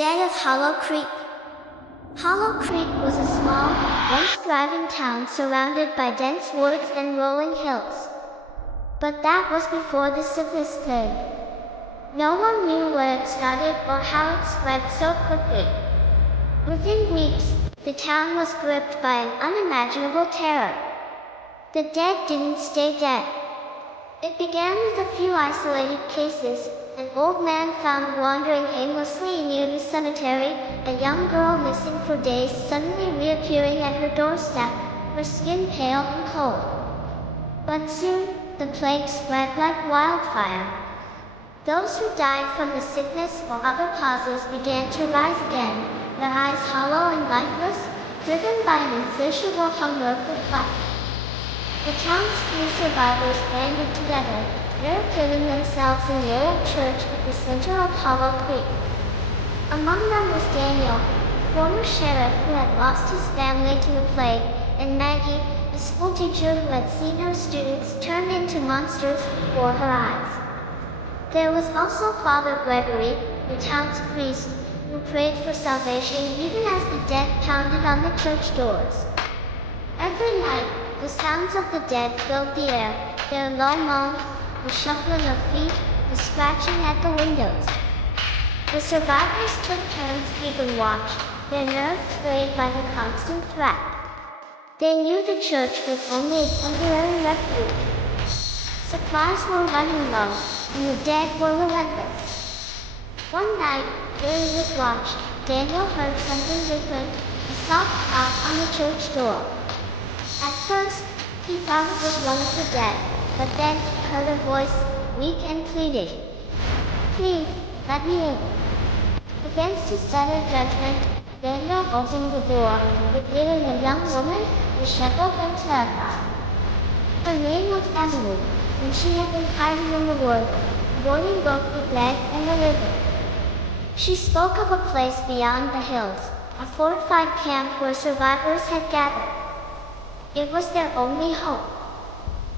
dead of Hollow Creek. Hollow Creek was a small, once thriving town surrounded by dense woods and rolling hills. But that was before the sickness came. No one knew where it started or how it spread so quickly. Within weeks, the town was gripped by an unimaginable terror. The dead didn't stay dead. It began with a few isolated cases: an old man found wandering aimlessly near the cemetery, a young girl missing for days suddenly reappearing at her doorstep, her skin pale and cold. But soon, the plague spread like wildfire. Those who died from the sickness or other causes began to rise again, their eyes hollow and lifeless, driven by an insatiable hunger for life. The town's few survivors banded together, barricading themselves in the old church at the center of Hollow Creek. Among them was Daniel, a former sheriff who had lost his family to the plague, and Maggie, a schoolteacher who had seen her students turned into monsters before her eyes. There was also Father Gregory, the town's priest, who prayed for salvation even as the dead pounded on the church doors. Every night, the sounds of the dead filled the air, their low moans, the shuffling of feet, the scratching at the windows. The survivors took turns keeping watch, their nerves frayed by the constant threat. They knew the church was only a temporary refuge. Supplies were running low, and the dead were relentless. One night, during his watch, Daniel heard something different, a soft tap on the church door. At first, he thought it was one of the dead, but then he heard a voice, weak and pleading. "Please, let me in." Against his better judgment, Daniel opened the door, revealing a young woman, disheveled and terrified. Her name was Emily, and she had been hiding in the woods, avoiding both the dead and the river. She spoke of a place beyond the hills, a fortified camp where survivors had gathered. It was their only hope.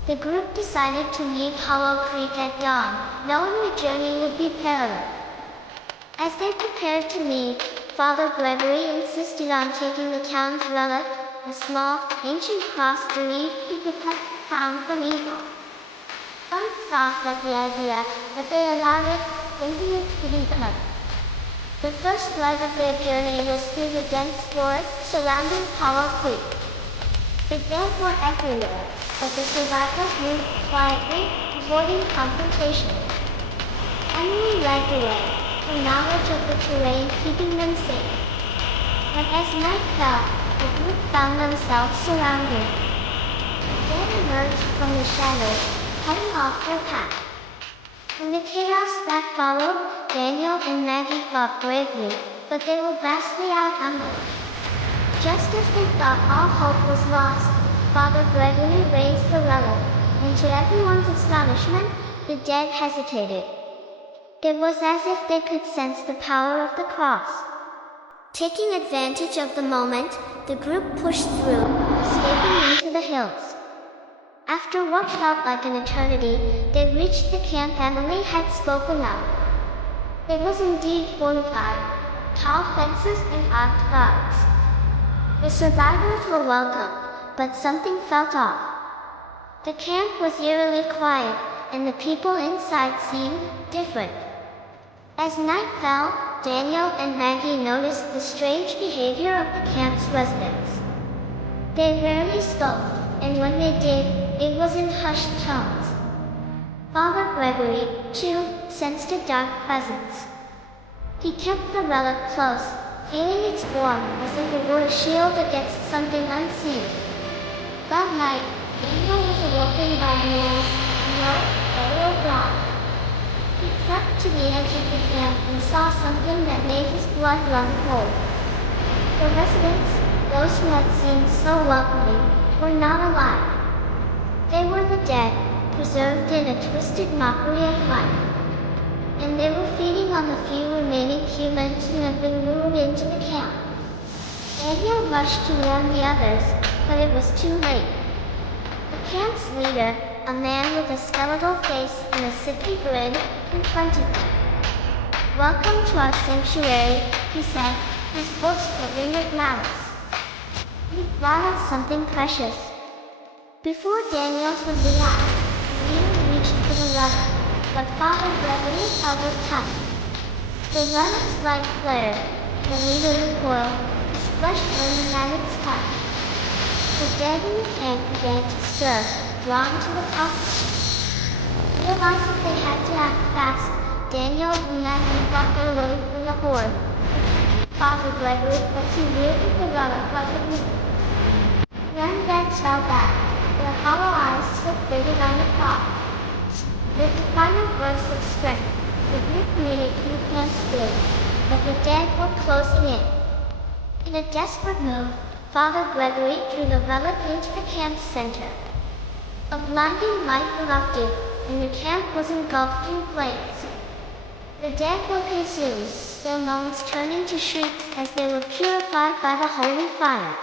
The group decided to leave Hollow Creek at dawn, knowing the journey would be perilous. As they prepared to leave, Father Gregory insisted on taking the town's relic, a small, ancient cross believed to protect the town from evil. Some scoffed at the idea, but they allowed it, thinking it to be good. The first leg of their journey was through the dense forest surrounding Hollow Creek. The dead were everywhere, but the survivors moved quietly, avoiding confrontation. Emily led the way, her knowledge of the terrain keeping them safe. But as night fell, the group found themselves surrounded. The dead emerged from the shadows, cutting off their path. In the chaos that followed, Daniel and Maggie fought bravely, but they were vastly outnumbered. Just as they thought all hope was lost, Father Gregory raised the relic, and to everyone's astonishment, the dead hesitated. It was as if they could sense the power of the cross. Taking advantage of the moment, the group pushed through, escaping into the hills. After what felt like an eternity, they reached the camp Emily had spoken of. It was indeed fortified, tall fences and armed guards. The survivors were welcome, but something felt off. The camp was eerily quiet, and the people inside seemed different. As night fell, Daniel and Maggie noticed the strange behavior of the camp's residents. They rarely spoke, and when they did, it was in hushed tones. Father Gregory, too, sensed a dark presence. He kept the relic close, feeling its warmth as if it were a shield against something unseen. That night, Daniel was awoken by a noise, low, yellow black. He crept to the edge of the camp and saw something that made his blood run cold. The residents, those who had seemed so welcoming, were not alive. They were the dead, preserved in a twisted mockery of life. And they were feeding on the few remaining humans who had been lured into the camp. Daniel rushed to warn the others, but it was too late. The camp's leader, a man with a skeletal face and a sickly grin, confronted them. Welcome to our sanctuary, he said, his voice filled with malice. You brought us something precious. Before Daniel could react, the leader reached for the rudder, but Father Gregory held it tight. The rudder's light flared, the leader recoiled, his flesh burning at its touch. The dead in the camp began to stir, drawn to the top. Realizing they had to act fast, Daniel and Matthew brought their load from the horde. Father Gregory was too weird with the rudder like a leaf. One dead fell back, their hollow eyes still faded on the clock. With the final burst of strength, the group made it through the camp gate, but the dead were closing in. In a desperate move, Father Gregory drew the relic into the camp's center. A blinding light erupted, and the camp was engulfed in flames. The dead were consumed, their moans turning to shrieks as they were purified by the holy fire.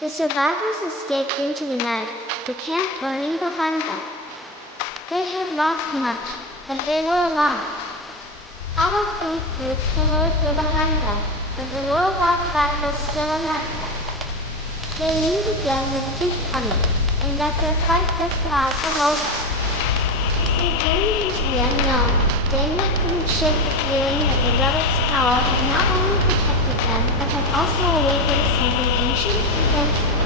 The survivors escaped into the night, the camp burning behind them. They had lost much, but they were alive. Hollow food groups were behind them, but the worldwide fire was still alive. They knew the dead would keep coming, and that their fight just lies below them. They journeyed into the unknown. Daniel couldn't shake the feeling that the relic's power had not only protected them, but had also awakened something ancient and vengeful.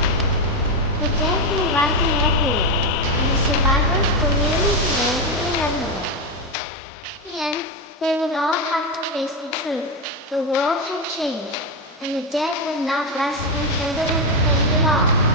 The dead were rising everywhere, and the survivors were nearly beyond the inevitable. In the end, they would all have to face the truth. The world had changed, and the dead would not rest until they were claimed it all.